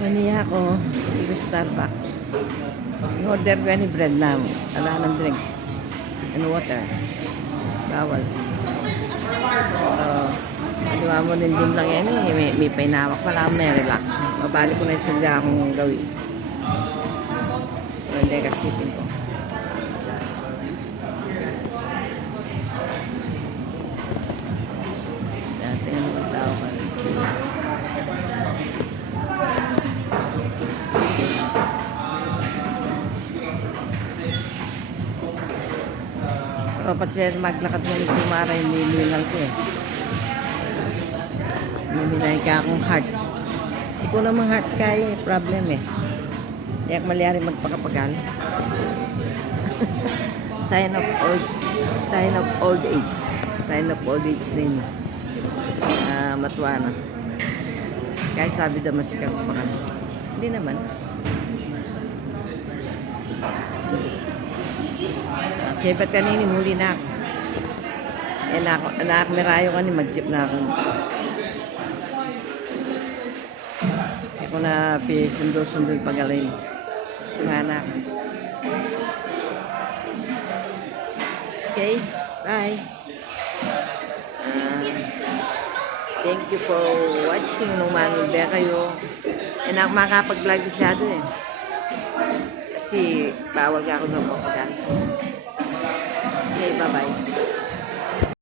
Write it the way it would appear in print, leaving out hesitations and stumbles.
Maniya ako, ito Starbucks. In-order ko ni bread na wala ng drinks and water. Bawal. So, magawa mo din lang yan eh. May painawak pala, may relax. Mabalik ko na yung sadya akong gawin. Hindi kasipin ko. Dati nga magtao ka. Dapat siya maglakad ng tumara, hindi lang ko eh. Minay ka akong heart. Hindi ko namang heart kaya eh, problem eh. Hindi ako malyari magpakapagal. Sign of old age. Sign of old age din. Matuwa na. Kahit sabi daw masikap pa kami. Hindi naman. Okay, ba't kanini muli na ako? Eh, anak merayo ka ni mag-jeep na ako. Ako na sundo-sundo yung pagaling. Sumana ako. Okay, bye. Thank you for watching. Nung manulbe kayo. Eh, makapag-vlog masyado eh. Kasi bawal ka ako ng mga. Okay, bye-bye.